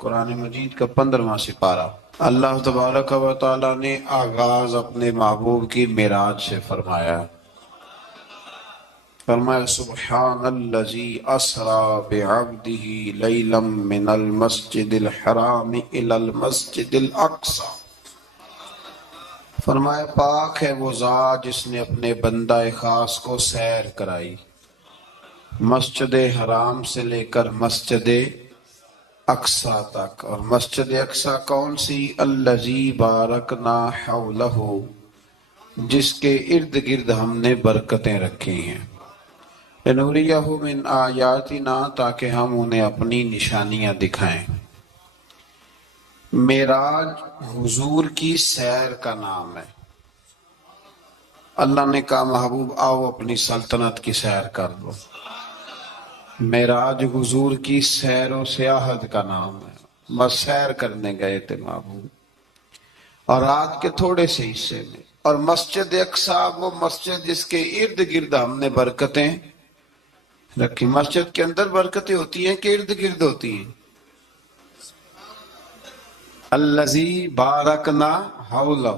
قرآن مجید کا 15واں سپارہ۔ اللہ تبارک و تعالی نے آغاز اپنے محبوب کی معراج سے فرمایا۔ فرمایا سبحان الذی اسریٰ بعبدہ لیلا من المسجد الحرام الی المسجد الاقصی۔ فرمایا پاک ہے وہ ذات جس نے اپنے بندہ خاص کو سیر کرائی مسجد حرام سے لے کر مسجد اقصی تک۔ اور مسجد اقصی کون سی؟ الذی بارکنا حولہ، جس کے ارد گرد ہم نے برکتیں رکھی ہیں۔ لنوریہ من آیاتنا، تاکہ ہم انہیں اپنی نشانیاں دکھائیں۔ معراج حضور کی سیر کا نام ہے۔ اللہ نے کہا محبوب آؤ اپنی سلطنت کی سیر کر دو۔ معراج حضور کی سیر و سیاحت کا نام ہے۔ بس سیر کرنے گئے تھے محبوب، اور رات کے تھوڑے سے حصے میں۔ اور مسجد اقصی وہ مسجد جس کے ارد گرد ہم نے برکتیں رکھی۔ مسجد کے اندر برکتیں ہوتی ہیں کہ ارد گرد ہوتی ہیں؟ الذی بارکنا حولہ،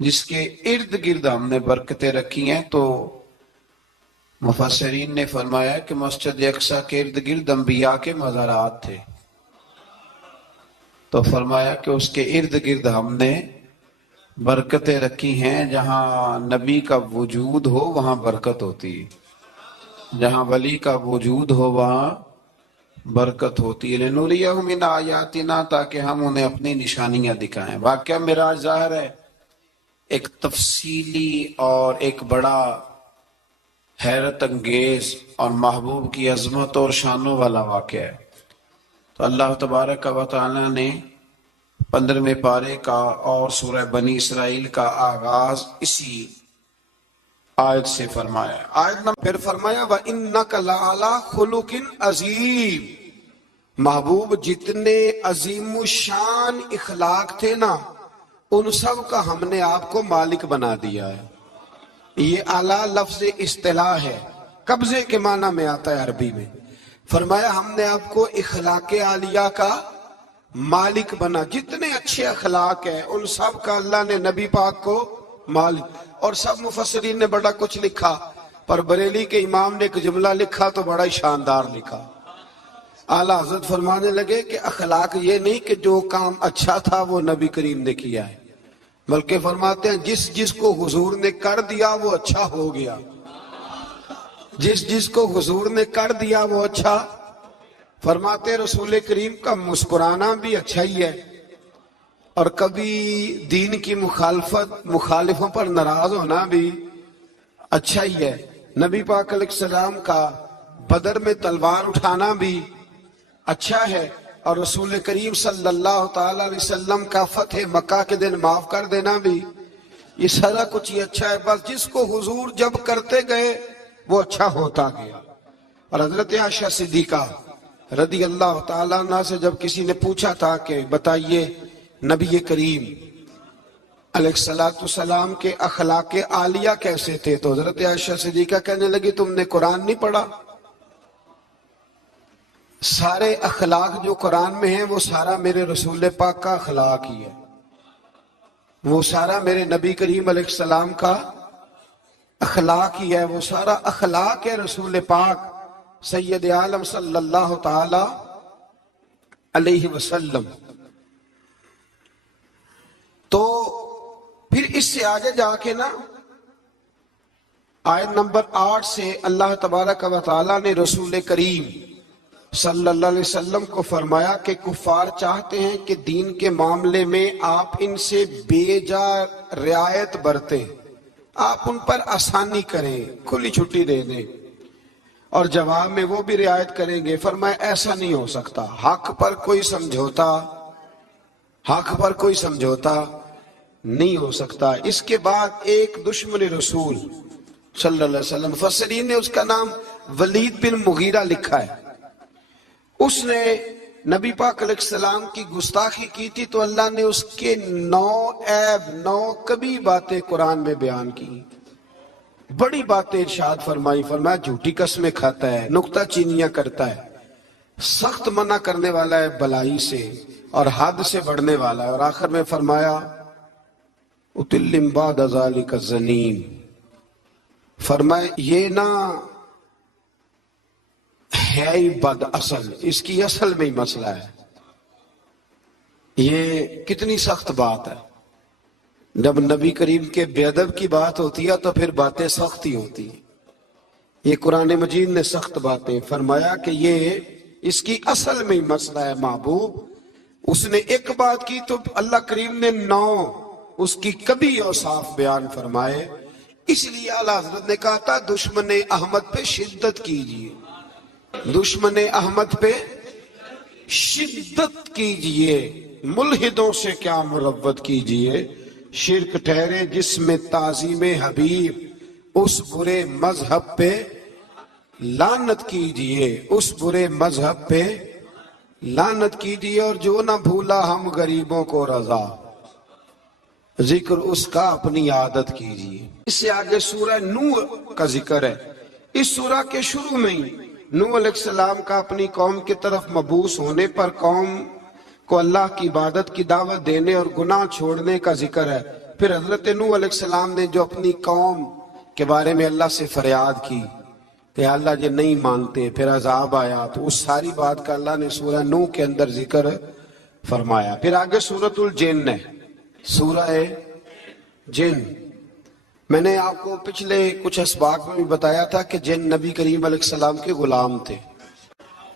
جس کے ارد گرد ہم نے برکتیں رکھی ہیں۔ تو مفسرین نے فرمایا کہ مسجد اقصی کے ارد گرد انبیاء کے مزارات تھے، تو فرمایا کہ اس کے ارد گرد ہم نے برکتیں رکھی ہیں۔ جہاں نبی کا وجود ہو وہاں برکت ہوتی ہے، جہاں ولی کا وجود ہو وہاں برکت ہوتی ہے۔ لنوریہ من آیاتنا، تاکہ ہم انہیں اپنی نشانیاں دکھائیں۔ واقعہ معراج ظاہر ہے ایک تفصیلی اور ایک بڑا حیرت انگیز اور محبوب کی عظمت اور شانوں والا واقعہ ہے۔ تو اللہ تبارک و تعالی نے 15ویں پارے کا اور سورہ بنی اسرائیل کا آغاز اسی آیت سے فرمایا۔ آیت نمبر پھر فرمایا وَإِنَّكَ لَعَلَىٰ خُلُقٍ عَظِيمٍ، محبوب جتنے عظیم الشان اخلاق تھے نا، ان سب کا ہم نے آپ کو مالک بنا دیا ہے۔ یہ اعلیٰ لفظ اصطلاح ہے، قبضے کے معنی میں آتا ہے عربی میں۔ فرمایا ہم نے آپ کو اخلاق عالیہ کا مالک بنا۔ جتنے اچھے اخلاق ہیں ان سب کا اللہ نے نبی پاک کو مالک۔ اور سب مفسرین نے بڑا کچھ لکھا، پر بریلی کے امام نے ایک جملہ لکھا تو بڑا ہی شاندار لکھا۔ اعلیٰ حضرت فرمانے لگے کہ اخلاق یہ نہیں کہ جو کام اچھا تھا وہ نبی کریم نے کیا ہے، بلکہ فرماتے ہیں جس جس کو حضور نے کر دیا وہ اچھا ہو گیا۔ جس جس کو حضور نے کر دیا وہ اچھا۔ فرماتے رسول کریم کا مسکرانا بھی اچھا ہی ہے، اور کبھی دین کی مخالفوں پر ناراض ہونا بھی اچھا ہی ہے۔ نبی پاک علیہ السلام کا بدر میں تلوار اٹھانا بھی اچھا ہے، اور رسول کریم صلی اللہ تعالی علیہ وسلم کا فتح مکہ کے دن معاف کر دینا بھی، یہ سارا کچھ یہ اچھا ہے۔ بس جس کو حضور جب کرتے گئے وہ اچھا ہوتا گیا۔ اور حضرت عائشہ صدیقہ رضی اللہ تعالیٰ عنہ سے جب کسی نے پوچھا تھا کہ بتائیے نبی کریم علیہ السلام کے اخلاق عالیہ کیسے تھے، تو حضرت عائشہ صدیقہ کہنے لگی تم نے قرآن نہیں پڑھا؟ سارے اخلاق جو قرآن میں ہیں وہ سارا میرے رسول پاک کا اخلاق ہی ہے، وہ سارا میرے نبی کریم علیہ السلام کا اخلاق ہی ہے، وہ سارا اخلاق ہے رسول پاک سید عالم صلی اللہ تعالی علیہ وسلم۔ تو پھر اس سے آگے جا کے نا آیت نمبر 8 سے اللہ تبارک و تعالی نے رسول کریم صلی اللہ علیہ وسلم کو فرمایا کہ کفار چاہتے ہیں کہ دین کے معاملے میں آپ ان سے بے جا رعایت برتیں، آپ ان پر آسانی کریں، کھلی چھٹی دے دیں، اور جواب میں وہ بھی رعایت کریں گے۔ فرمایا ایسا نہیں ہو سکتا، حق پر کوئی سمجھوتا نہیں ہو سکتا۔ اس کے بعد ایک دشمن رسول صلی اللہ علیہ وسلم، مفسرین نے اس کا نام ولید بن مغیرہ لکھا ہے، اس نے نبی پاک علیہ السلام کی گستاخی کی تھی، تو اللہ نے اس کے 9 کبھی باتیں قرآن میں بیان کی، بڑی باتیں ارشاد فرمائی۔ فرمایا جھوٹی قسمیں کھاتا ہے، نکتہ چینیاں کرتا ہے، سخت منع کرنے والا ہے بلائی سے اور حد سے بڑھنے والا ہے. اور آخر میں فرمایا اتلم بعد ذالک الزنیم، فرمائے یہ نہ ہے ہی بد اصل، اس کی اصل میں ہی مسئلہ ہے. یہ کتنی سخت بات ہے. جب نبی کریم کے بے ادب کی بات ہوتی ہے تو پھر باتیں سخت ہی ہوتی ہیں. یہ قرآن مجید نے سخت باتیں فرمایا کہ یہ اس کی اصل میں ہی مسئلہ ہے. محبوب اس نے ایک بات کی تو اللہ کریم نے 9 اس کی کبھی اوصاف بیان فرمائے. اس لیے اعلیٰ حضرت نے کہا تھا دشمن احمد پہ شدت کیجئے، دشمن احمد پہ شدت کیجئے، ملحدوں سے کیا مروت کیجئے. شرک ٹھہرے جس میں تعظیم حبیب، اس برے مذہب پہ لعنت کیجئے، اس برے مذہب پہ لعنت کیجئے. اور جو نہ بھولا ہم غریبوں کو رضا، ذکر اس کا اپنی عادت کیجئے. اس سے آگے سورہ نوح کا ذکر ہے. اس سورہ کے شروع میں ہی نوح علیہ السلام کا اپنی قوم کی طرف مبعوث ہونے پر قوم کو اللہ کی عبادت کی دعوت دینے اور گناہ چھوڑنے کا ذکر ہے. پھر حضرت نوح علیہ السلام نے جو اپنی قوم کے بارے میں اللہ سے فریاد کی کہ اللہ یہ نہیں مانتے، پھر عذاب آیا، تو اس ساری بات کا اللہ نے سورہ نوح کے اندر ذکر فرمایا. پھر آگے سورۃ الجن ہے، سورہ جن. میں نے آپ کو پچھلے کچھ اسباق میں بھی بتایا تھا کہ جن نبی کریم علیہ السلام کے غلام تھے،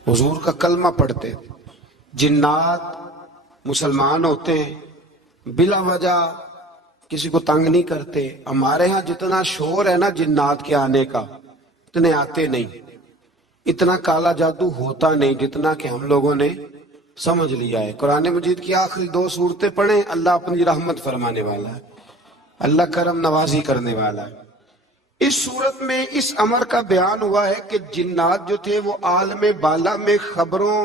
حضور کا کلمہ پڑھتے. جنات مسلمان ہوتے ہیں، بلا وجہ کسی کو تنگ نہیں کرتے. ہمارے ہاں جتنا شور ہے نا جنات کے آنے کا، اتنے آتے نہیں. اتنا کالا جادو ہوتا نہیں جتنا کہ ہم لوگوں نے سمجھ لیا ہے. قرآن مجید کی آخری 2 سورتیں پڑھیں، اللہ اپنی رحمت فرمانے والا ہے، اللہ کرم نوازی کرنے والا ہے. اس صورت میں اس امر کا بیان ہوا ہے کہ جنات جو تھے وہ عالم بالا میں خبروں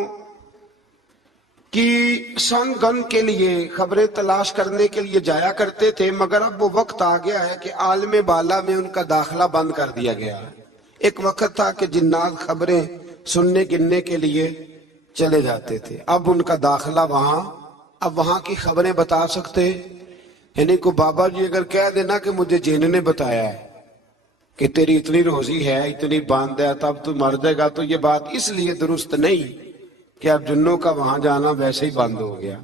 کی سن گن کے لیے، خبریں تلاش کرنے کے لیے جایا کرتے تھے، مگر اب وہ وقت آ گیا ہے کہ عالم بالا میں ان کا داخلہ بند کر دیا گیا ہے. ایک وقت تھا کہ جنات خبریں سننے گننے کے لیے چلے جاتے تھے، اب ان کا داخلہ وہاں، اب وہاں کی خبریں بتا سکتے. یعنی کو بابا جی اگر کہہ دینا کہ مجھے جن نے بتایا ہے کہ تیری اتنی روزی ہے، اتنی باندھ ہے، تب تو مر جائے گا، تو یہ بات اس لیے درست نہیں کہ اب جنوں کا وہاں جانا ویسے ہی بند ہو گیا.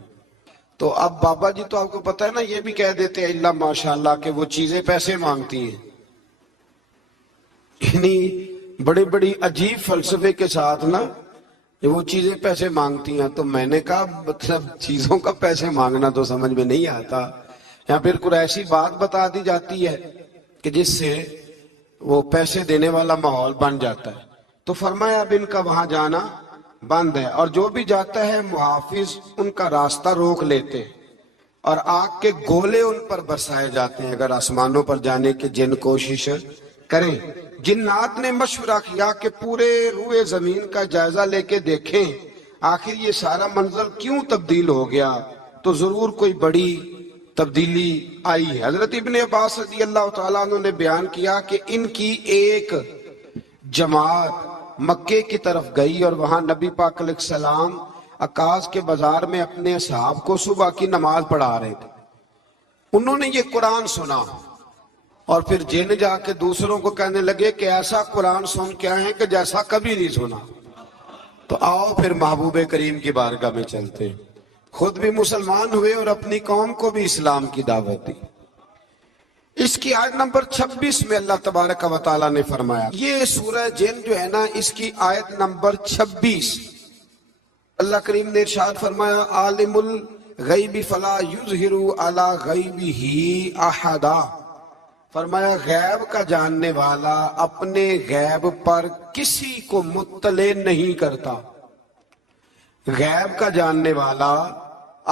تو اب بابا جی تو آپ کو پتہ ہے نا یہ بھی کہہ دیتے ہیں اللہ ماشاءاللہ کہ وہ چیزیں پیسے مانگتی ہیں. یعنی بڑی بڑی عجیب فلسفے کے ساتھ نا وہ چیزیں پیسے مانگتی ہیں. تو میں نے کہا مطلب چیزوں کا پیسے مانگنا تو سمجھ میں نہیں آتا، یا پھر کوئی ایسی بات بتا دی جاتی ہے کہ جس سے وہ پیسے دینے والا ماحول بن جاتا ہے. تو فرمایا اب ان کا وہاں جانا بند ہے، اور جو بھی جاتا ہے محافظ ان کا راستہ روک لیتے اور آگ کے گولے ان پر برسائے جاتے ہیں اگر آسمانوں پر جانے کے جن کوشش کریں. جنات نے مشورہ کیا کہ پورے روئے زمین کا جائزہ لے کے دیکھیں آخر یہ سارا منظر کیوں تبدیل ہو گیا، تو ضرور کوئی بڑی تبدیلی آئی ہے. حضرت ابن عباس رضی اللہ تعالیٰ عنہ نے بیان کیا کہ ان کی ایک جماعت مکے کی طرف گئی اور وہاں نبی پاک علیہ السلام عکاظ کے بازار میں اپنے اصحاب کو صبح کی نماز پڑھا رہے تھے. انہوں نے یہ قرآن سنا اور پھر جن جا کے دوسروں کو کہنے لگے کہ ایسا قرآن سن کیا ہے کہ جیسا کبھی نہیں سنا. تو آؤ پھر محبوب کریم کی بارگاہ میں چلتے ہیں. خود بھی مسلمان ہوئے اور اپنی قوم کو بھی اسلام کی دعوت دی. اس کی آیت نمبر 26 میں اللہ تبارک و تعالیٰ نے فرمایا، یہ سورہ جن جو ہے نا اس کی آیت نمبر 26 اللہ کریم نے ارشاد فرمایا عالم الغیب فلا یظہر علی غیبہ احدا. فرمایا غیب کا جاننے والا اپنے غیب پر کسی کو مطلع نہیں کرتا. غیب کا جاننے والا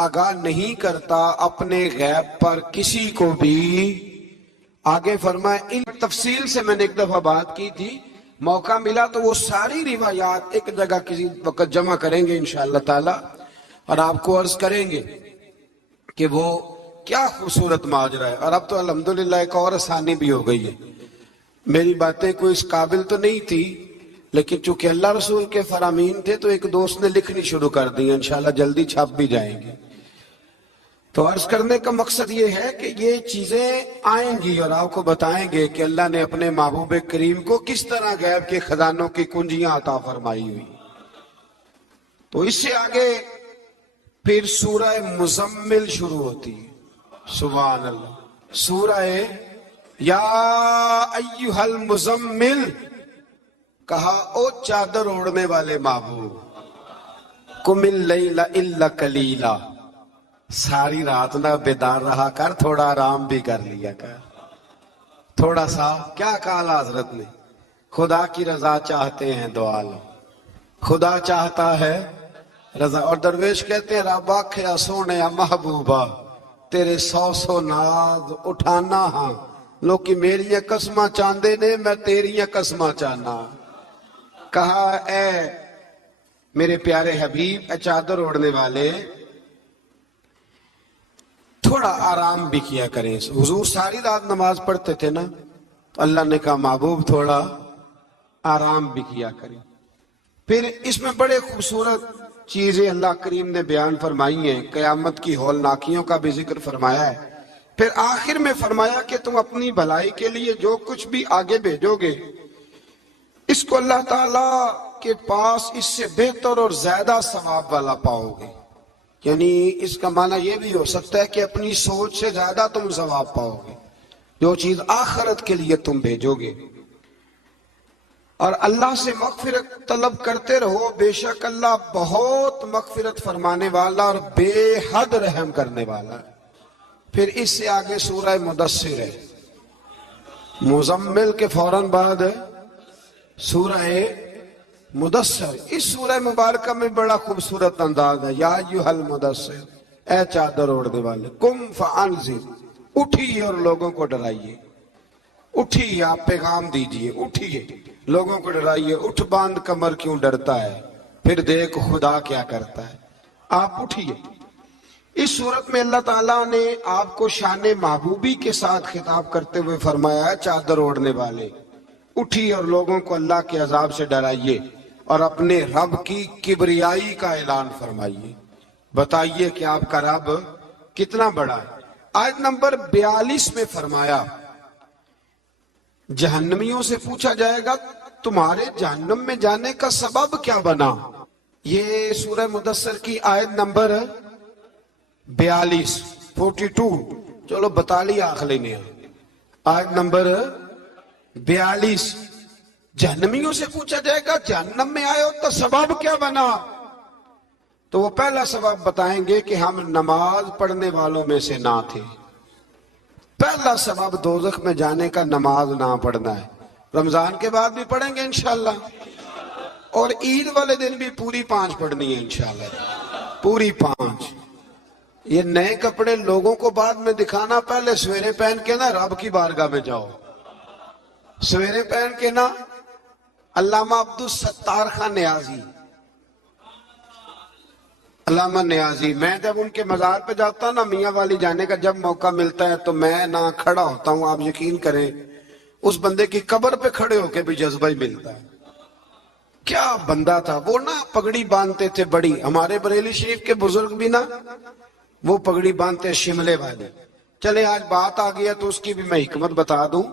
آگاہ نہیں کرتا اپنے غیب پر کسی کو بھی. آگے فرمایا ان تفصیل سے میں نے ایک دفعہ بات کی تھی، موقع ملا تو وہ ساری روایات ایک جگہ کسی وقت جمع کریں گے انشاءاللہ تعالی اور آپ کو عرض کریں گے کہ وہ کیا خوبصورت ماجرا ہے. اور اب تو الحمدللہ ایک اور آسانی بھی ہو گئی ہے. میری باتیں کوئی اس قابل تو نہیں تھی لیکن چونکہ اللہ رسول کے فرامین تھے تو ایک دوست نے لکھنی شروع کر دی، انشاءاللہ جلدی چھپ بھی جائیں گے۔ تو عرض کرنے کا مقصد یہ ہے کہ یہ چیزیں آئیں گی اور آپ کو بتائیں گے کہ اللہ نے اپنے محبوب کریم کو کس طرح غیب کے خزانوں کی کنجیاں عطا فرمائی ہوئی۔ تو اس سے آگے پھر سورہ مزمل شروع ہوتی ہے۔ سبحان اللہ۔ سورہ یا ایھا المزمل، کہا او چادر اوڑھنے والے محبوب، قم اللیل الا قلیلا، ساری رات نہ بیدار رہا کر، تھوڑا آرام بھی کر لیا کر تھوڑا سا۔ کیا کہا حضرت نے؟ خدا کی رضا چاہتے ہیں دعا لو، خدا چاہتا ہے رضا۔ اور درویش کہتے ہیں رب آکھیا سونے محبوبہ تیرے 100 ناز اٹھانا ہاں، لوکی میریاں قسماں چاندے نے، میں تیریاں قسماں چاہنا۔ کہا اے میرے پیارے حبیب، اے چادر اوڑھنے والے، تھوڑا آرام بھی کیا کریں۔ حضور ساری رات نماز پڑھتے تھے نا، تو اللہ نے کہا محبوب تھوڑا آرام بھی کیا کریں۔ پھر اس میں بڑے خوبصورت چیزیں اللہ کریم نے بیان فرمائی ہیں، قیامت کی ہولناکیوں کا بھی ذکر فرمایا ہے۔ پھر آخر میں فرمایا کہ تم اپنی بھلائی کے لیے جو کچھ بھی آگے بھیجو گے، اس کو اللہ تعالیٰ کے پاس اس سے بہتر اور زیادہ ثواب والا پاؤ گے۔ یعنی اس کا معنی یہ بھی ہو سکتا ہے کہ اپنی سوچ سے زیادہ تم ثواب پاؤ گے جو چیز آخرت کے لیے تم بھیجو گے۔ اور اللہ سے مغفرت طلب کرتے رہو، بے شک اللہ بہت مغفرت فرمانے والا اور بے حد رحم کرنے والا ہے۔ پھر اس سے آگے سورہ مدثر ہے، مزمل کے فوراً بعد سورہ مدثر۔ اس سورہ مبارکہ میں بڑا خوبصورت انداز ہے، یا ایھا المدثر، اے چادر اوڑھنے والے، قم فانذر، اٹھیے اور لوگوں کو ڈرائیے، اٹھیے آپ پیغام دیجئے، اٹھیے لوگوں کو ڈرائیے۔ اٹھ باندھ کمر کیوں ڈرتا ہے، پھر دیکھ خدا کیا کرتا ہے، آپ اٹھیے۔ اس صورت میں اللہ تعالیٰ نے آپ کو شان محبوبی کے ساتھ خطاب کرتے ہوئے فرمایا ہے چادر اوڑھنے والے، اٹھیے اور لوگوں کو اللہ کے عذاب سے ڈرائیے اور اپنے رب کی کبریائی کا اعلان فرمائیے، بتائیے کہ آپ کا رب کتنا بڑا ہے۔ آیت نمبر 42 میں فرمایا جہنمیوں سے پوچھا جائے گا تمہارے جہنم میں جانے کا سبب کیا بنا۔ یہ سورہ مدثر کی آیت نمبر 42 چلو بتا لیا آخری نے، آیت نمبر 42۔ جہنمیوں سے پوچھا جائے گا جہنم میں آئے ہو تو سبب کیا بنا، تو وہ پہلا سبب بتائیں گے کہ ہم نماز پڑھنے والوں میں سے نہ تھے۔ پہلا سبب دوزخ میں جانے کا نماز نہ پڑھنا ہے۔ رمضان کے بعد بھی پڑھیں گے انشاءاللہ، اور عید والے دن بھی پوری 5 پڑھنی ہے انشاءاللہ، پوری 5۔ یہ نئے کپڑے لوگوں کو بعد میں دکھانا، پہلے سویرے پہن کے نا رب کی بارگاہ میں جاؤ، سویرے پہن کے نا۔ علامہ عبدالستار خان نیازی، علامہ نیازی، میں جب ان کے مزار پہ جاتا ہوں نا، میاں والی جانے کا جب موقع ملتا ہے تو میں نہ کھڑا ہوتا ہوں، آپ یقین کریں اس بندے کی قبر پہ کھڑے ہو کے بھی جذبہ ہی ملتا ہے۔ کیا بندہ تھا وہ، نا پگڑی باندھتے تھے بڑی، ہمارے بریلی شریف کے بزرگ بھی نا وہ پگڑی باندھتے شملے والے۔ چلے آج بات آ گیا تو اس کی بھی میں حکمت بتا دوں،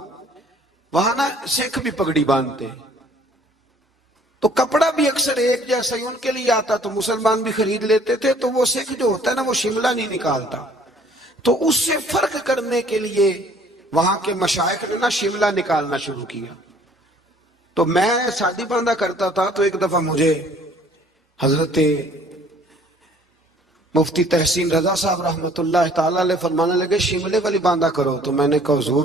وہاں نا سکھ بھی پگڑی باندھتے، تو کپڑا بھی اکثر ایک جیسا ہی ان کے لیے آتا، تو مسلمان بھی خرید لیتے تھے، تو وہ سکھ جو ہوتا ہے نا وہ شملہ نہیں نکالتا، تو اس سے فرق کرنے کے لیے وہاں کے مشائخ نے نا شملہ نکالنا شروع کیا۔ تو میں شادی باندھا کرتا تھا، تو ایک دفعہ مجھے حضرت مفتی تحسین رضا صاحب رحمۃ اللہ تعالیٰ علیہ فرمانے لگے شملے والی باندھا کرو، تو میں نے کہا حضور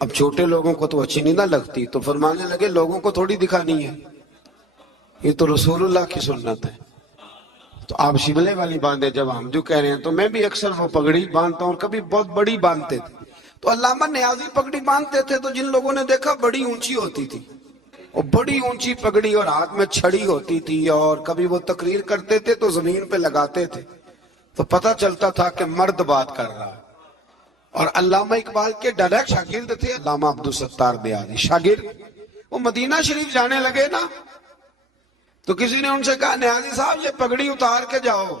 اب چھوٹے لوگوں کو تو اچھی نہیں نہ لگتی، تو فرمانے لگے لوگوں کو تھوڑی دکھانی ہے، یہ تو رسول اللہ کی سنت ہے، تو آپ شملے والی باندھے جب ہم جو کہہ رہے ہیں۔ تو میں بھی اکثر وہ پگڑی باندھتا ہوں، اور کبھی بہت بڑی باندھتے تھے، تو علامہ نیازی پگڑی باندھتے تھے، تو جن لوگوں نے دیکھا بڑی اونچی ہوتی تھی، اور بڑی اونچی پگڑی اور ہاتھ میں چھڑی ہوتی تھی، اور کبھی وہ تقریر کرتے تھے تو زمین پہ لگاتے تھے، تو پتہ چلتا تھا کہ مرد بات کر رہا۔ اور علامہ اقبال کے ڈائریکٹ شاگرد تھے علامہ عبدالستار نیازی، شاگرد، وہ مدینہ شریف جانے لگے نا تو کسی نے ان سے کہا نیازی صاحب یہ پگڑی اتار کے جاؤ،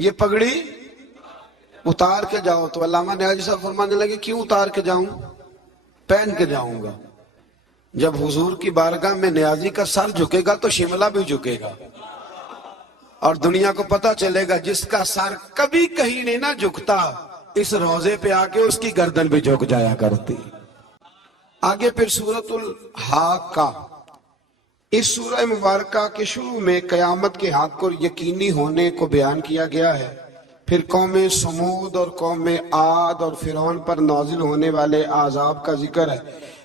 یہ پگڑی اتار کے جاؤ. تو علامہ نیازی صاحب فرمانے لگے کیوں اتار کے جاؤں؟ پہن کے جاؤں گا. جب حضور کی بارگاہ میں نیازی کا سر جھکے گا تو شملہ بھی جھکے گا، اور دنیا کو پتا چلے گا جس کا سر کبھی کہیں نہیں نہ جھکتا، اس روضے پہ آ کے اس کی گردن بھی جھک جایا کرتی. آگے پھر سورۃ الحاقہ. اس سورہ مبارکہ کے شروع میں قیامت کے حق اور یقینی ہونے کو بیان کیا گیا ہے. پھر قوم سمود اور قوم عاد اور فرعون پر نازل ہونے والے عذاب کا ذکر ہے.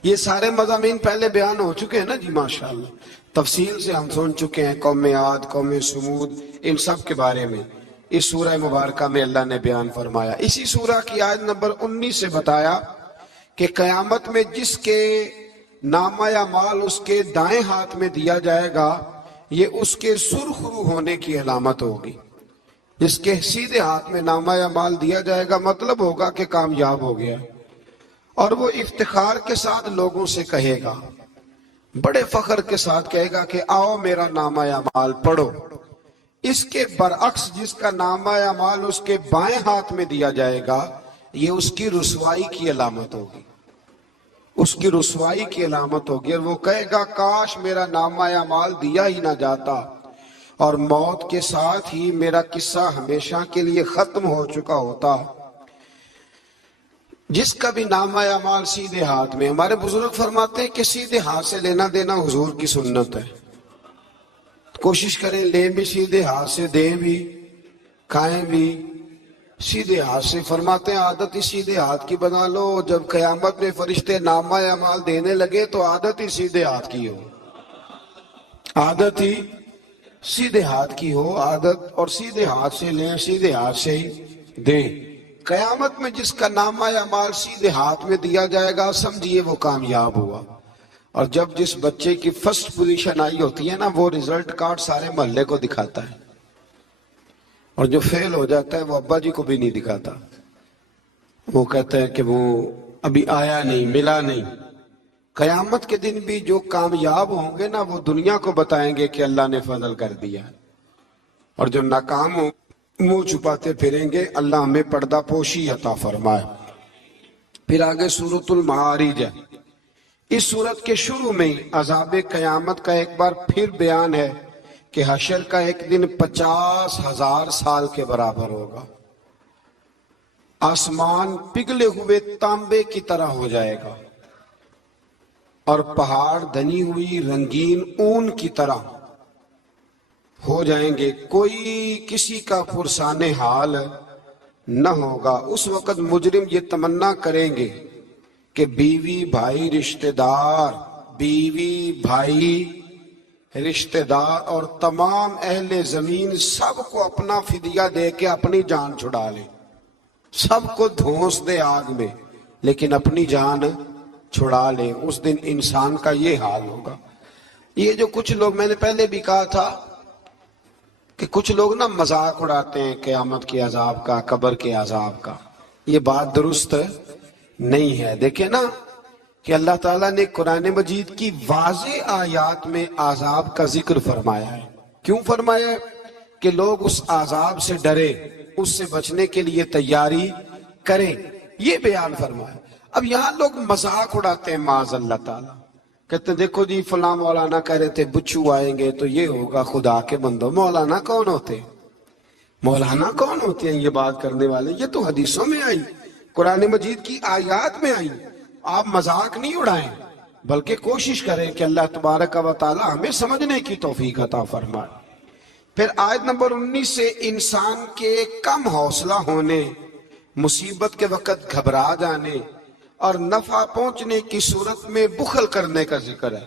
یہ سارے مضامین پہلے بیان ہو چکے ہیں نا جی، ماشاءاللہ تفصیل سے ہم سن چکے ہیں. قوم عاد، قوم سمود، ان سب کے بارے میں اس سورہ مبارکہ میں اللہ نے بیان فرمایا. اسی سورہ کی آیت نمبر 19 سے بتایا کہ قیامت میں جس کے نامہ یا مال اس کے دائیں ہاتھ میں دیا جائے گا یہ اس کے سرخ رو ہونے کی علامت ہوگی. جس کے سیدھے ہاتھ میں نامہ یا مال دیا جائے گا مطلب ہوگا کہ کامیاب ہو گیا، اور وہ افتخار کے ساتھ لوگوں سے کہے گا، بڑے فخر کے ساتھ کہے گا کہ آؤ میرا نامہ یا مال پڑھو. اس کے برعکس جس کا نامہ یا مال اس کے بائیں ہاتھ میں دیا جائے گا یہ اس کی رسوائی کی علامت ہوگی، اس کی رسوائی کی علامت ہوگی، اور وہ کہے گا کاش میرا نامہ یا مال دیا ہی نہ جاتا اور موت کے ساتھ ہی میرا قصہ ہمیشہ کے لیے ختم ہو چکا ہوتا. جس کا بھی نامہ یا مال سیدھے ہاتھ میں، ہمارے بزرگ فرماتے ہیں کہ سیدھے ہاتھ سے لینا دینا حضور کی سنت ہے. کوشش کریں لیں بھی سیدھے ہاتھ سے، دیں بھی، کھائیں بھی سیدھے ہاتھ سے. فرماتے ہیں عادت ہی سیدھے ہاتھ کی بنا لو. جب قیامت میں فرشتے نامہ یا مال دینے لگے تو عادت ہی سیدھے ہاتھ کی ہو، عادت ہی سیدھے ہاتھ کی ہو عادت، اور سیدھے ہاتھ سے لیں، سیدھے ہاتھ سے ہی دیں. قیامت میں جس کا نامہ یا مال سیدھے ہاتھ میں دیا جائے گا سمجھیے وہ کامیاب ہوا. اور جب جس بچے کی فرسٹ پوزیشن آئی ہوتی ہے نا وہ رزلٹ کارڈ سارے محلے کو دکھاتا ہے، اور جو فیل ہو جاتا ہے وہ ابا جی کو بھی نہیں دکھاتا. وہ کہتا ہے کہ وہ ابھی آیا نہیں، ملا نہیں. قیامت کے دن بھی جو کامیاب ہوں گے نا وہ دنیا کو بتائیں گے کہ اللہ نے فضل کر دیا، اور جو ناکام ہوں منہ چھپاتے پھریں گے. اللہ ہمیں پردہ پوشی عطا فرمائے. پھر آگے سورۃ المعارج ہے. اس سورت کے شروع میں عذاب قیامت کا ایک بار پھر بیان ہے کہ حشر کا ایک دن 50,000 سال کے برابر ہوگا. آسمان پگھلے ہوئے تانبے کی طرح ہو جائے گا، اور پہاڑ دھنی ہوئی رنگین اون کی طرح ہو جائیں گے. کوئی کسی کا پرسان حال نہ ہوگا. اس وقت مجرم یہ تمنا کریں گے کہ بیوی بھائی رشتہ دار، بیوی بھائی رشتہ دار اور تمام اہل زمین سب کو اپنا فدیہ دے کے اپنی جان چھڑا لے، سب کو دھونس دے آگ میں لیکن اپنی جان چھڑا لے. اس دن انسان کا یہ حال ہوگا. یہ جو کچھ لوگ، میں نے پہلے بھی کہا تھا کہ کچھ لوگ نا مذاق اڑاتے ہیں قیامت کے عذاب کا، قبر کے عذاب کا. یہ بات درست نہیں ہے. دیکھیں نا کہ اللہ تعالیٰ نے قرآن مجید کی واضح آیات میں عذاب کا ذکر فرمایا ہے. کیوں فرمایا ہے؟ کہ لوگ اس عذاب سے ڈرے، اس سے بچنے کے لیے تیاری کریں، یہ بیان فرمایا. اب یہاں لوگ مذاق اڑاتے ہیں معاذ اللہ تعالیٰ، کہتے ہیں دیکھو جی فلاں مولانا کہہ رہے تھے بچو آئیں گے تو یہ ہوگا. خدا کے بندو، مولانا کون ہوتے ہیں؟ مولانا کون ہوتے ہیں یہ بات کرنے والے؟ یہ تو حدیثوں میں آئی، قرآن مجید کی آیات میں آئی. آپ مذاق نہیں اڑائیں بلکہ کوشش کریں کہ اللہ تبارک و تعالی ہمیں سمجھنے کی توفیق عطا فرمائے. پھر آیت نمبر 19 سے انسان کے کم حوصلہ ہونے، مصیبت کے وقت گھبرا جانے اور نفع پہنچنے کی صورت میں بخل کرنے کا ذکر ہے.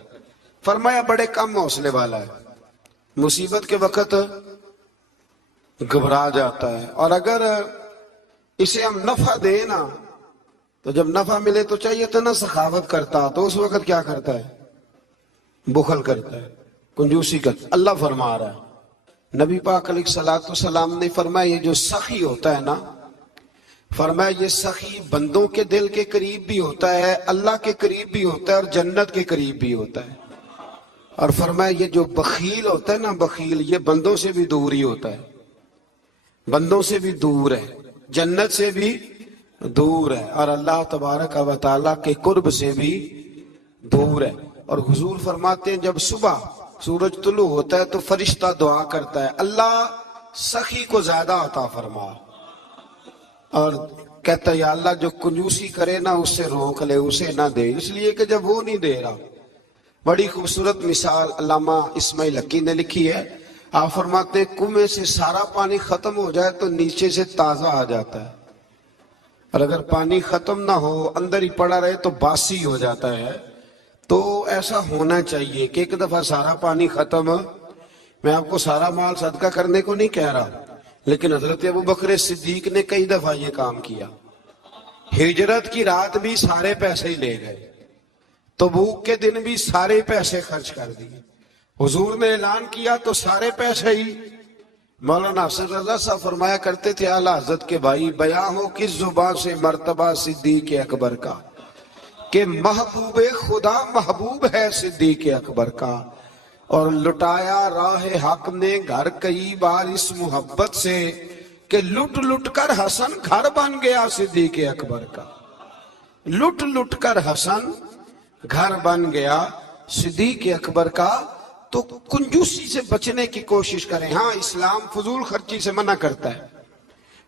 فرمایا بڑے کم حوصلے والا ہے، مصیبت کے وقت گھبرا جاتا ہے، اور اگر اسے ہم نفع دیں نا تو جب نفع ملے تو چاہیے تھا نا سخاوت کرتا، تو اس وقت کیا کرتا ہے؟ بخل کرتا ہے، کنجوسی کرتا. اللہ فرما رہا ہے، نبی پاک علیہ الصلوۃ والسلام نے فرمایا یہ جو سخی ہوتا ہے نا فرمایا یہ سخی بندوں کے دل کے قریب بھی ہوتا ہے، اللہ کے قریب بھی ہوتا ہے، اور جنت کے قریب بھی ہوتا ہے۔ اور فرمایا یہ جو بخیل ہوتا ہے نا، بخیل، یہ بندوں سے بھی دور ہی ہوتا ہے، بندوں سے بھی دور ہے، جنت سے بھی دور ہے، اور اللہ تبارک و تعالیٰ کے قرب سے بھی دور ہے۔ اور حضور فرماتے ہیں جب صبح سورج طلوع ہوتا ہے تو فرشتہ دعا کرتا ہے، اللہ سخی کو زیادہ عطا فرما، اور کہتا ہے یا اللہ جو کنجوسی کرے نا اس سے روک لے، اسے نہ دے، اس لیے کہ جب وہ نہیں دے رہا۔ بڑی خوبصورت مثال علامہ اسماعیل حقی نے لکھی ہے، آپ فرماتے ہیں کنویں سے سارا پانی ختم ہو جائے تو نیچے سے تازہ آ جاتا ہے، اور اگر پانی ختم نہ ہو اندر ہی پڑا رہے تو باسی ہو جاتا ہے۔ تو ایسا ہونا چاہیے کہ ایک دفعہ سارا پانی ختم، میں آپ کو سارا مال صدقہ کرنے کو نہیں کہہ رہا، لیکن حضرت ابوبکر صدیق نے کئی دفعہ یہ کام کیا، ہجرت کی رات بھی سارے پیسے ہی لے گئے، تبوک کے دن بھی سارے پیسے خرچ کر دیے، حضور نے اعلان کیا تو سارے پیسے ہی۔ مولانا حسن رضا صاحب فرمایا کرتے تھے اعلیٰ حضرت کے بھائی، بیاں ہو کس زبان سے مرتبہ صدیق اکبر کا کہ محبوب خدا محبوب ہے صدیق اکبر کا، اور لٹایا راہ حق نے گھر کئی بار اس محبت سے کہ لٹ لٹ کر حسن گھر بن گیا صدیق اکبر کا، لٹ لٹ کر حسن گھر بن گیا صدیق اکبر کا۔ تو کنجوسی سے بچنے کی کوشش کریں۔ ہاں اسلام فضول خرچی سے منع کرتا ہے،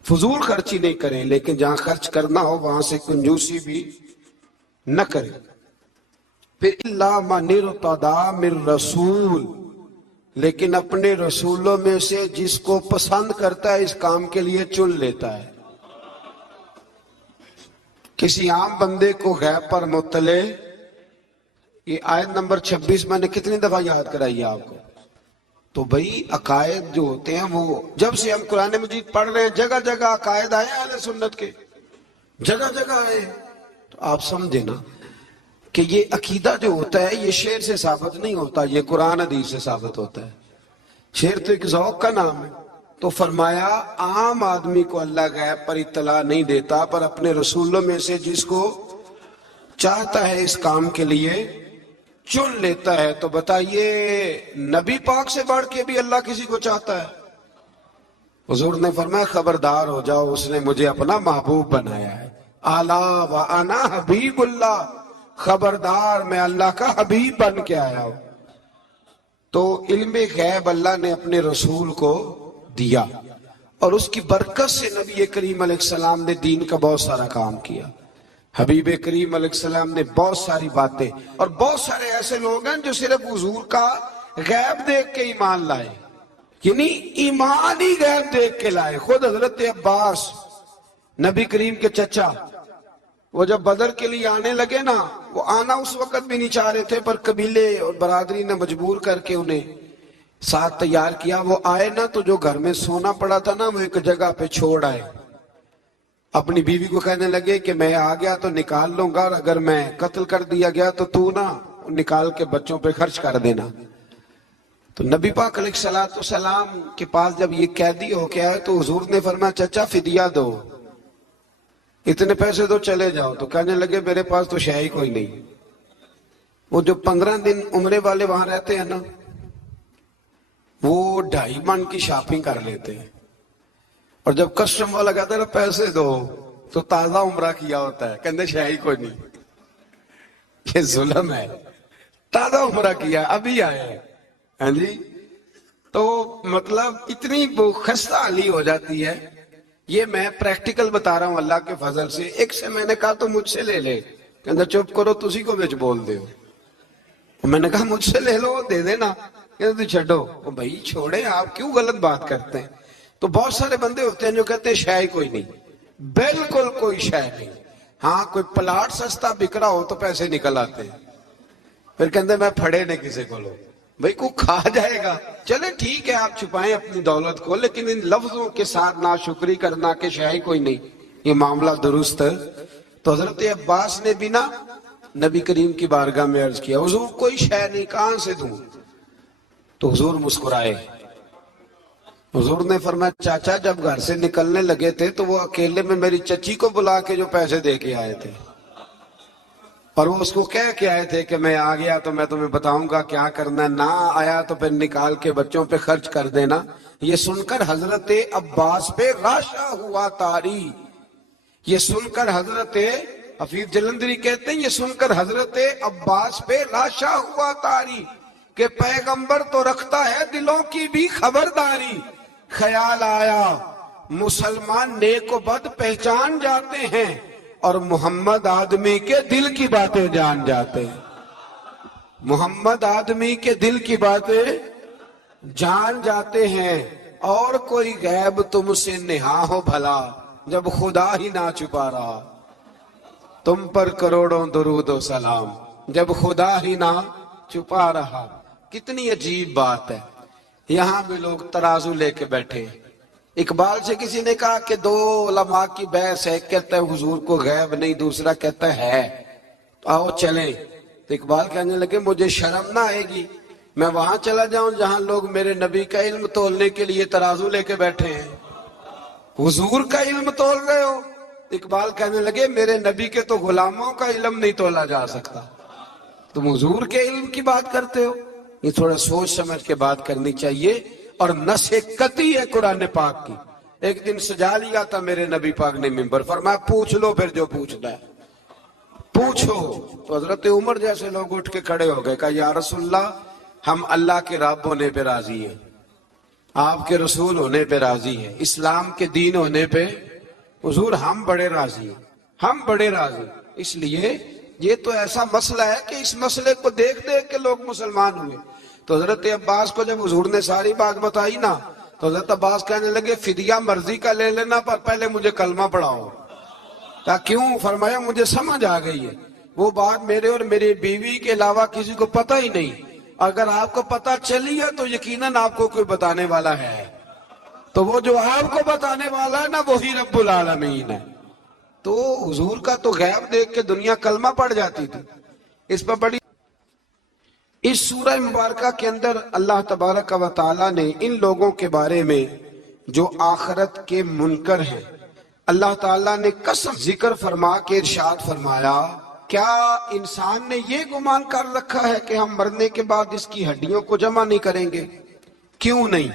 فضول خرچی نہیں کریں، لیکن جہاں خرچ کرنا ہو وہاں سے کنجوسی بھی نہ کریں۔ پھر اللہ من ارتضی من رسول، لیکن اپنے رسولوں میں سے جس کو پسند کرتا ہے اس کام کے لیے چن لیتا ہے۔ کسی عام بندے کو غیب پر مطلع، یہ آیت نمبر 26 میں نے کتنی دفعہ یاد کرائی ہے آپ کو؟ تو بھئی عقائد جو ہوتے ہیں وہ جب سے ہم قرآن مجید پڑھ رہے ہیں جگہ جگہ عقائد آئے اہل سنت کے، جگہ جگہ آئے، تو آپ سمجھے نا کہ یہ عقیدہ جو ہوتا ہے یہ شعر سے ثابت نہیں ہوتا، یہ قرآن حدیث سے ثابت ہوتا ہے۔ شعر تو ایک ذوق کا نام ہے۔ تو فرمایا عام آدمی کو اللہ غیب پر اطلاع نہیں دیتا، پر اپنے رسولوں میں سے جس کو چاہتا ہے اس کام کے لیے چن لیتا ہے۔ تو بتائیے نبی پاک سے بڑھ کے بھی اللہ کسی کو چاہتا ہے؟ حضور نے فرمایا خبردار ہو جاؤ، اس نے مجھے اپنا محبوب بنایا ہے، اعلیٰ وانا حبیب اللہ، خبردار میں اللہ کا حبیب بن کے آیا ہوں۔ تو علم غیب اللہ نے اپنے رسول کو دیا، اور اس کی برکت سے نبی کریم علیہ السلام نے دین کا بہت سارا کام کیا۔ حبیب کریم علیہ السلام نے بہت ساری باتیں، اور بہت سارے ایسے لوگ ہیں جو صرف حضور کا غیب دیکھ کے ایمان لائے، یعنی ایمان ہی غیب دیکھ کے لائے۔ خود حضرت عباس نبی کریم کے چچا، وہ جب بدر کے لیے آنے لگے نا، وہ آنا اس وقت بھی نہیں چاہ رہے تھے، پر قبیلے اور برادری نے مجبور کر کے انہیں ساتھ تیار کیا۔ وہ آئے نا تو جو گھر میں سونا پڑا تھا نا وہ ایک جگہ پہ چھوڑ آئے، اپنی بیوی کو کہنے لگے کہ میں آ گیا تو نکال لوں گا، اور اگر میں قتل کر دیا گیا تو تو نا نکال کے بچوں پہ خرچ کر دینا۔ تو نبی پاک علیہ السلام کے پاس جب یہ قیدی ہو کے آئے تو حضور نے فرمایا چچا فدیہ دو، اتنے پیسے تو چلے جاؤ۔ تو کہنے لگے میرے پاس تو شے ہی کوئی نہیں۔ وہ جو 15 دن عمرے والے وہاں رہتے ہیں نا، وہ 2.5 من کی شاپنگ کر لیتے ہیں، اور جب کسٹم والا کہتا ہے نا پیسے دو تو تازہ عمرہ کیا ہوتا ہے، کہتے شے ہی کوئی نہیں، یہ ظلم ہے، تازہ عمرہ کیا ابھی آئے ہیں۔ ہاں جی، تو مطلب اتنی خستہ حالی ہو جاتی ہے۔ یہ میں پریکٹیکل بتا رہا ہوں اللہ کے فضل سے۔ ایک سے میں نے کہا تو مجھ سے لے لے، کہتا چپ کرو تسی کو بچ بول دے ہو۔ میں نے کہا مجھ سے لے لو دے دینا، کہتا چھڑو۔ بھائی چھوڑیں، آپ کیوں غلط بات کرتے ہیں؟ تو بہت سارے بندے ہوتے ہیں جو کہتے ہیں شے ہی کوئی نہیں، بالکل کوئی شے نہیں۔ ہاں کوئی پلاٹ سستا بک رہا ہو تو پیسے نکل آتے ہیں، پھر کہتے ہیں میں پھڑے نہیں کسی کو لو، بھئی کو کھا جائے گا۔ چلے ٹھیک ہے آپ چھپائیں اپنی دولت کو، لیکن ان لفظوں کے ساتھ ناشکری کرنا کہ شے ہی کوئی نہیں، یہ معاملہ درست ہے۔ تو حضرت عباس نے بھی نا نبی کریم کی بارگاہ میں عرض کیا حضور کوئی شے نہیں، کہاں سے دوں؟ تو حضور مسکرائے، حضور نے فرمایا چاچا جب گھر سے نکلنے لگے تھے تو وہ اکیلے میں میری چچی کو بلا کے جو پیسے دے کے آئے تھے، اور وہ اس کو کہہ کے آئے تھے کہ میں آ گیا تو میں تمہیں بتاؤں گا کیا کرنا ہے، نہ آیا تو پھر نکال کے بچوں پہ خرچ کر دینا۔ یہ سن کر حضرت عباس پہ غاشہ ہوا طاری، یہ سن کر حضرت حفیظ جلندری کہتے ہیں یہ سن کر حضرت عباس پہ غاشہ ہوا طاری کہ پیغمبر تو رکھتا ہے دلوں کی بھی خبرداری۔ خیال آیا مسلمان نیک و بد پہچان جاتے ہیں اور محمد آدمی کے دل کی باتیں جان جاتے ہیں، محمد آدمی کے دل کی باتیں جان جاتے ہیں۔ اور کوئی غیب تم سے نہا ہو بھلا جب خدا ہی نہ چھپا رہا، تم پر کروڑوں درود و سلام جب خدا ہی نہ چھپا رہا۔ کتنی عجیب بات ہے، یہاں بھی لوگ ترازو لے کے بیٹھے۔ اقبال سے کسی نے کہا کہ دو علماء کی بحث ہے، کہتا ہے حضور کو غیب نہیں، دوسرا کہتا ہے تو آؤ چلیں۔ تو اقبال کہنے لگے مجھے شرم نہ آئے گی میں وہاں چلا جاؤں جہاں لوگ میرے نبی کا علم تولنے کے لیے ترازو لے کے بیٹھے ہیں، حضور کا علم تول رہے ہو؟ اقبال کہنے لگے میرے نبی کے تو غلاموں کا علم نہیں تولا جا سکتا، تم حضور کے علم کی بات کرتے ہو۔ یہ تھوڑا سوچ سمجھ کے بات کرنی چاہیے، اور نص قطعی ہے قرآن پاک کی۔ ایک دن سجا لیا تھا میرے نبی پاک نے ممبر، فرمایا پوچھ لو پھر جو پوچھنا ہے پوچھو۔ تو حضرت عمر جیسے لوگ اٹھ کے کھڑے ہو گئے، کہا یا رسول اللہ ہم اللہ کے رب ہونے پہ راضی ہیں، آپ کے رسول ہونے پہ راضی ہیں، اسلام کے دین ہونے پہ حضور ہم بڑے راضی ہیں، ہم بڑے راضی ہیں۔ اس لیے یہ تو ایسا مسئلہ ہے کہ اس مسئلے کو دیکھ دیکھ کے لوگ مسلمان ہوئے۔ تو حضرت عباس کو جب حضور نے ساری بات بتائی نا تو حضرت عباس کہنے لگے فدیہ مرضی کا لے لینا پر پہلے مجھے کلمہ پڑھاؤ۔ کہا کیوں؟ فرمایا مجھے سمجھ آ گئی ہے، وہ بات میرے اور میری بیوی کے علاوہ کسی کو پتہ ہی نہیں، اگر آپ کو پتہ چلی ہے تو یقیناً آپ کو کوئی بتانے والا ہے، تو وہ جو آپ کو بتانے والا ہے نا وہی رب العالمین ہے۔ تو حضور کا تو غیب دیکھ کے دنیا کلمہ پڑھ جاتی تھی۔ اس پر بڑی اس سورہ مبارکہ کے اندر اللہ تبارک و تعالیٰ نے ان لوگوں کے بارے میں جو آخرت کے منکر ہیں، اللہ تعالیٰ نے قسم ذکر فرما کے ارشاد فرمایا کیا انسان نے یہ گمان کر رکھا ہے کہ ہم مرنے کے بعد اس کی ہڈیوں کو جمع نہیں کریں گے؟ کیوں نہیں،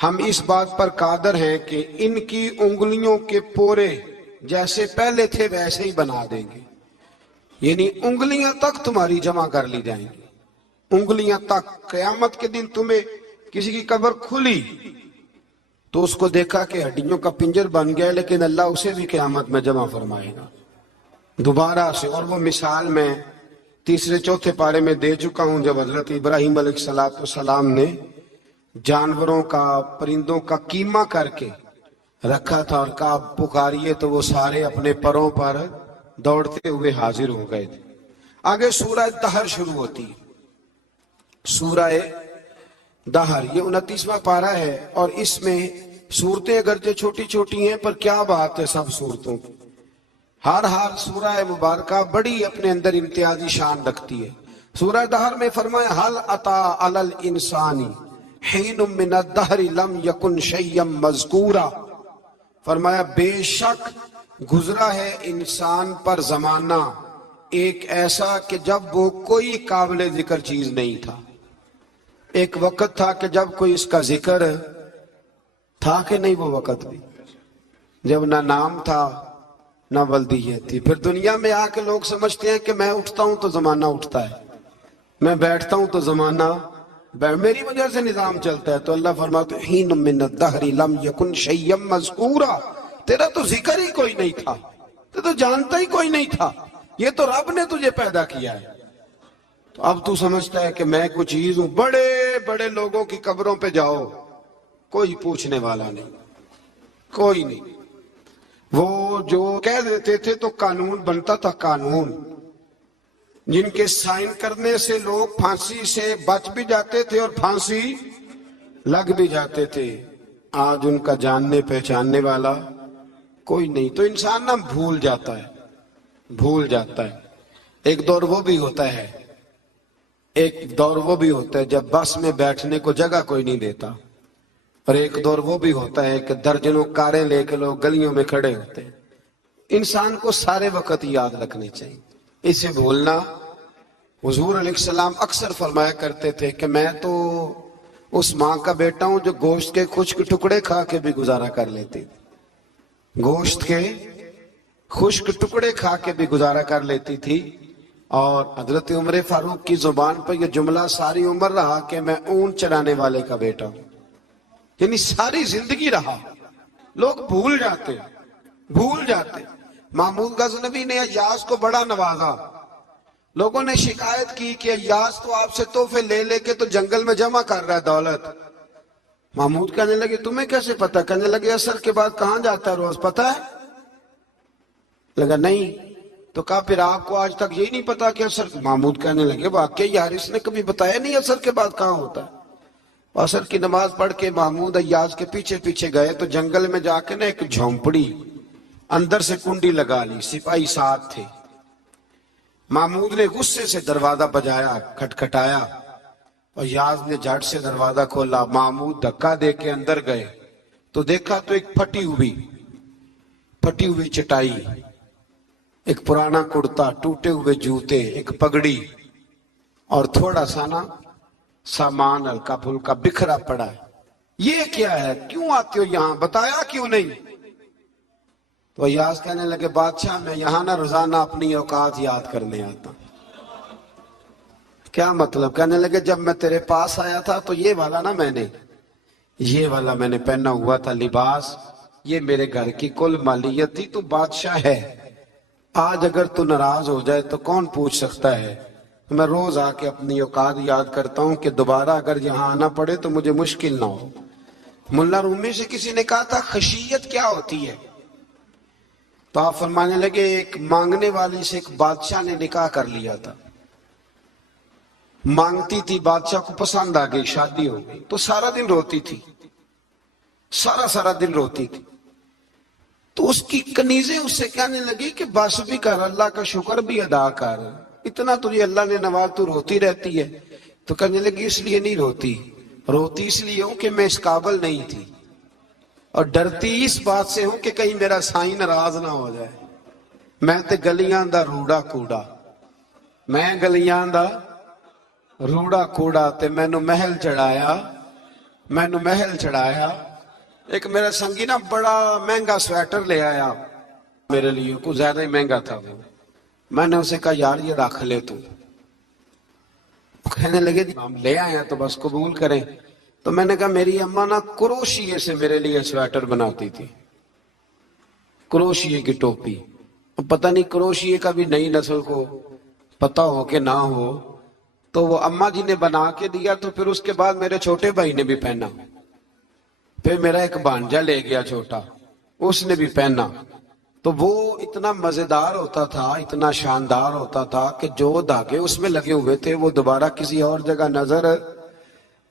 ہم اس بات پر قادر ہیں کہ ان کی انگلیوں کے پورے جیسے پہلے تھے ویسے ہی بنا دیں گے، یعنی انگلیاں تک تمہاری جمع کر لی جائیں گی، انگلیاں تک۔ قیامت کے دن تمہیں کسی کی قبر کھلی تو اس کو دیکھا کہ ہڈیوں کا پنجر بن گیا، لیکن اللہ اسے بھی قیامت میں جمع فرمائے گا دوبارہ سے۔ اور وہ مثال میں تیسرے چوتھے پارے میں دے چکا ہوں، جب حضرت ابراہیم علیہ السلام نے جانوروں کا پرندوں کا قیمہ کر کے رکھا تھا اور کہا پکاریے تو وہ سارے اپنے پروں پر دوڑتے ہوئے حاضر ہو گئے تھے۔ آگے سورہ دہر شروع ہوتی ہے، سورہ دہر، یہ 29واں پارہ ہے، اور اس میں صورتیں اگرچہ چھوٹی چھوٹی ہیں پر کیا بات ہے سب صورتوں کی۔ ہر سورہ مبارکہ بڑی اپنے اندر امتیازی شان رکھتی ہے۔ سورہ دہر میں فرمایا حل اتی علی الانسان حین من الدہر لم یکن شیئا مذکورا، فرمایا بے شک گزرا ہے انسان پر زمانہ ایک ایسا کہ جب وہ کوئی قابل ذکر چیز نہیں تھا۔ ایک وقت تھا کہ جب کوئی اس کا ذکر تھا کہ نہیں، وہ وقت بھی جب نہ نام تھا نہ ولدیت تھی۔ پھر دنیا میں آ کے لوگ سمجھتے ہیں کہ میں اٹھتا ہوں تو زمانہ اٹھتا ہے، میں بیٹھتا ہوں تو زمانہ میری وجہ سے نظام چلتا ہے۔ تو اللہ فرماتا ہے حین من الدہر لم یکن شیئا مذکورا، تیرا تو ذکر ہی کوئی نہیں تھا، تو جانتا ہی کوئی نہیں تھا، یہ تو رب نے تجھے پیدا کیا ہے۔ تو اب تو سمجھتا ہے کہ میں کچھ چیز ہوں۔ بڑے بڑے لوگوں کی قبروں پہ جاؤ، کوئی پوچھنے والا نہیں، کوئی نہیں۔ وہ جو کہہ دیتے تھے تو قانون بنتا تھا، قانون جن کے سائن کرنے سے لوگ پھانسی سے بچ بھی جاتے تھے اور پھانسی لگ بھی جاتے تھے۔ آج ان کا جاننے پہچاننے والا کوئی نہیں۔ تو انسان نا بھول جاتا ہے۔ ایک دور وہ بھی ہوتا ہے جب بس میں بیٹھنے کو جگہ کوئی نہیں دیتا، اور ایک دور وہ بھی ہوتا ہے کہ درجنوں کاریں لے کے لوگ گلیوں میں کھڑے ہوتے ہیں. انسان کو سارے وقت یاد رکھنے چاہیے، اسے بھولنا. حضور علیہ السلام اکثر فرمایا کرتے تھے کہ میں تو اس ماں کا بیٹا ہوں جو گوشت کے خشک ٹکڑے کھا کے بھی گزارا کر لیتی تھی، گوشت کے خشک ٹکڑے کھا کے بھی گزارا کر لیتی تھی. اور حضرت عمر فاروق کی زبان پر یہ جملہ ساری عمر رہا کہ میں اونٹ چرانے والے کا بیٹا ہوں، یعنی ساری زندگی رہا. لوگ بھول جاتے. محمود غزنوی نے ایاز کو بڑا نوازا. لوگوں نے شکایت کی کہ ایاز تو آپ سے تحفے لے لے کے تو جنگل میں جمع کر رہا ہے دولت. محمود کہنے لگے تمہیں کیسے پتا؟ کہنے لگے عصر کے بعد کہاں جاتا ہے روز، پتا ہے؟ لگا نہیں. تو کہا پھر آپ کو آج تک یہی نہیں پتا کہ عصر؟ محمود کہنے لگے واقعی یار اس نے کبھی بتایا نہیں عصر کے بعد کہاں ہوتا ہے. عصر کی نماز پڑھ کے محمود ایاز کے پیچھے پیچھے گئے تو جنگل میں جا کے نا ایک جھونپڑی اندر سے کنڈی لگا لی، سپاہی ساتھ تھے. محمود نے غصے سے دروازہ بجایا، کھٹکھٹایا، اور ایاز نے جھٹ سے دروازہ کھولا. محمود دھکا دے کے اندر گئے تو دیکھا تو ایک پھٹی ہوئی چٹائی، ایک پرانا کرتا، ٹوٹے ہوئے جوتے، ایک پگڑی اور تھوڑا سا نا سامان ہلکا پھلکا بکھرا پڑا ہے. یہ کیا ہے؟ کیوں آتے ہو یہاں؟ بتایا کیوں نہیں؟ تو ایاز کہنے لگے بادشاہ میں یہاں نہ روزانہ اپنی اوقات یاد کرنے آتا. کیا مطلب؟ کہنے لگے جب میں تیرے پاس آیا تھا تو یہ والا میں نے پہنا ہوا تھا لباس، یہ میرے گھر کی کل مالیت تھی. تو بادشاہ ہے، آج اگر تو ناراض ہو جائے تو کون پوچھ سکتا ہے؟ میں روز آ کے اپنی اوقات یاد کرتا ہوں کہ دوبارہ اگر یہاں آنا پڑے تو مجھے مشکل نہ ہو. ملا رومی سے کسی نے کہا تھا خشیت کیا ہوتی ہے؟ تو آپ فرمانے لگے ایک مانگنے والی سے ایک بادشاہ نے نکاح کر لیا تھا. مانگتی تھی، بادشاہ کو پسند آ گئی، شادی ہو گئی، تو سارا دن روتی تھی، سارا دن روتی تھی. تو اس کی کنیزیں اس سے کہنے لگی کہ بس بھی کر، اللہ کا شکر بھی ادا کر، اتنا تجھے اللہ نے نواز، تو روتی رہتی ہے. تو کہنے لگی اس لیے نہیں روتی اس لیے ہوں کہ میں اس قابل نہیں تھی، اور ڈرتی اس بات سے ہوں کہ کہیں میرا سائیں ناراض نہ ہو جائے. میں تے گلیاں دا روڑا کوڑا تے مینو محل چڑھایا. ایک میرا سنگی نا بڑا مہنگا سویٹر لے آیا میرے لیے، کچھ زیادہ ہی مہنگا تھا وہ. میں نے اسے کہا یار یہ رکھ لے تو. کہنے لگے ہم لے آئے ہیں تو بس قبول کریں. تو میں نے کہا میری اماں نا کروشیے سے میرے لیے سویٹر بناتی تھی، کروشیے کی ٹوپی. پتہ نہیں کروشیے کا بھی نئی نسل کو پتہ ہو کہ نہ ہو. تو وہ اماں جی نے بنا کے دیا، تو پھر اس کے بعد میرے چھوٹے بھائی نے بھی پہنا، پھر میرا ایک بھانجا لے گیا چھوٹا، اس نے بھی پہنا. تو وہ اتنا مزیدار ہوتا تھا، اتنا شاندار ہوتا تھا کہ جو دھاگے اس میں لگے ہوئے تھے وہ دوبارہ کسی اور جگہ نظر،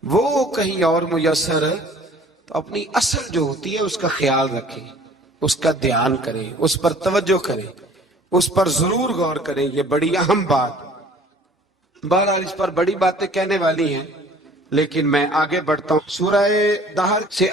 وہ کہیں اور میسر. تو اپنی اصل جو ہوتی ہے اس کا خیال رکھیں، اس کا دھیان کریں، اس پر توجہ کریں، اس پر ضرور غور کریں. یہ بڑی اہم بات. بہرحال اس پر بڑی باتیں کہنے والی ہیں، لیکن میں آگے بڑھتا ہوں. سورہ دہر سے